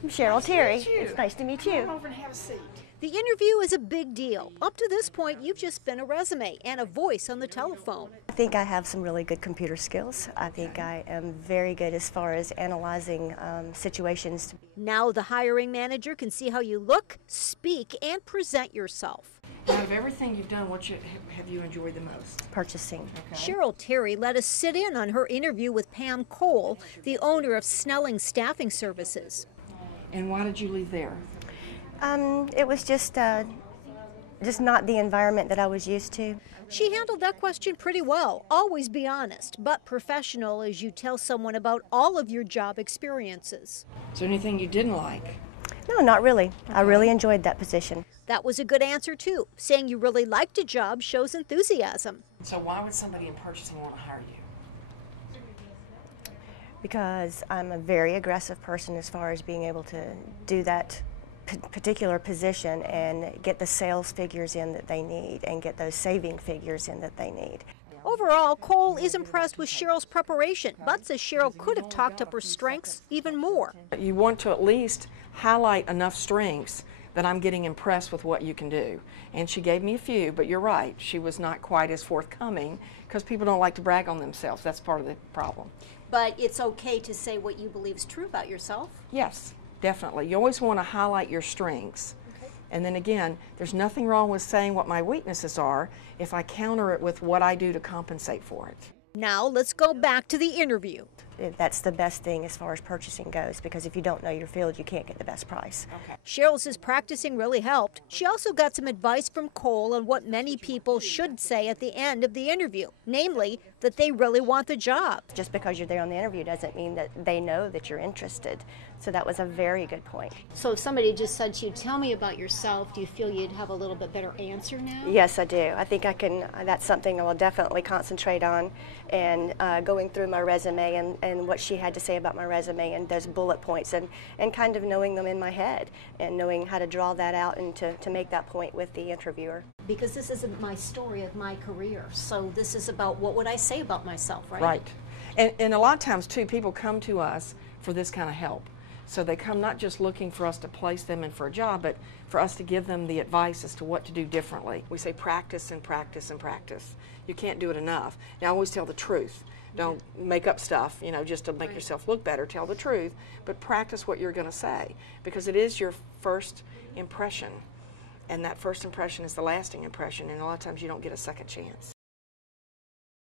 I'm Cheryl Terry. Nice to meet you. It's nice to meet you. Come over and have a seat. The interview is a big deal. Up to this point, you've just been a resume and a voice on the telephone. I think I have some really good computer skills. I think I am very good as far as analyzing situations. Now the hiring manager can see how you look, speak, and present yourself. Out of everything you've done, what have you enjoyed the most? Purchasing. Okay. Cheryl Terry let us sit in on her interview with Pam Cole, the owner of Snelling Staffing Services. And why did you leave there? It was just not the environment that I was used to. She handled that question pretty well. Always be honest, but professional as you tell someone about all of your job experiences. Is there anything you didn't like? No, not really. I really enjoyed that position. That was a good answer too. Saying you really liked a job shows enthusiasm. So why would somebody in purchasing want to hire you? Because I'm a very aggressive person as far as being able to do that particular position and get the sales figures in that they need and get those saving figures in that they need. Overall, Cole is impressed with Cheryl's preparation, but says Cheryl could have talked up her strengths even more. You want to at least highlight enough strengths that I'm getting impressed with what you can do. And she gave me a few, but you're right, she was not quite as forthcoming because people don't like to brag on themselves. That's part of the problem. But it's okay to say what you believe is true about yourself? Yes, definitely. You always want to highlight your strengths. And then again, there's nothing wrong with saying what my weaknesses are if I counter it with what I do to compensate for it. Now let's go back to the interview. That's the best thing as far as purchasing goes, because if you don't know your field, you can't get the best price. Cheryl says practicing really helped. She also got some advice from Cole on what many people should say at the end of the interview, namely that they really want the job. Just because you're there on the interview doesn't mean that they know that you're interested. So that was a very good point. So if somebody just said to you, tell me about yourself, do you feel you'd have a little bit better answer now? Yes, I do. I think I can, that's something I will definitely concentrate on, and going through my resume and what she had to say about my resume and those bullet points and kind of knowing them in my head and knowing how to draw that out and to make that point with the interviewer. Because this isn't my story of my career, so this is about what would I say about myself, right? Right. And a lot of times, too, people come to us for this kind of help. So they come not just looking for us to place them in for a job, but for us to give them the advice as to what to do differently. We say practice and practice and practice. You can't do it enough. Now, always tell the truth. Don't make up stuff, you know, just to make yourself look better. Tell the truth, but practice what you're going to say, because it is your first impression. And that first impression is the lasting impression, and a lot of times you don't get a second chance.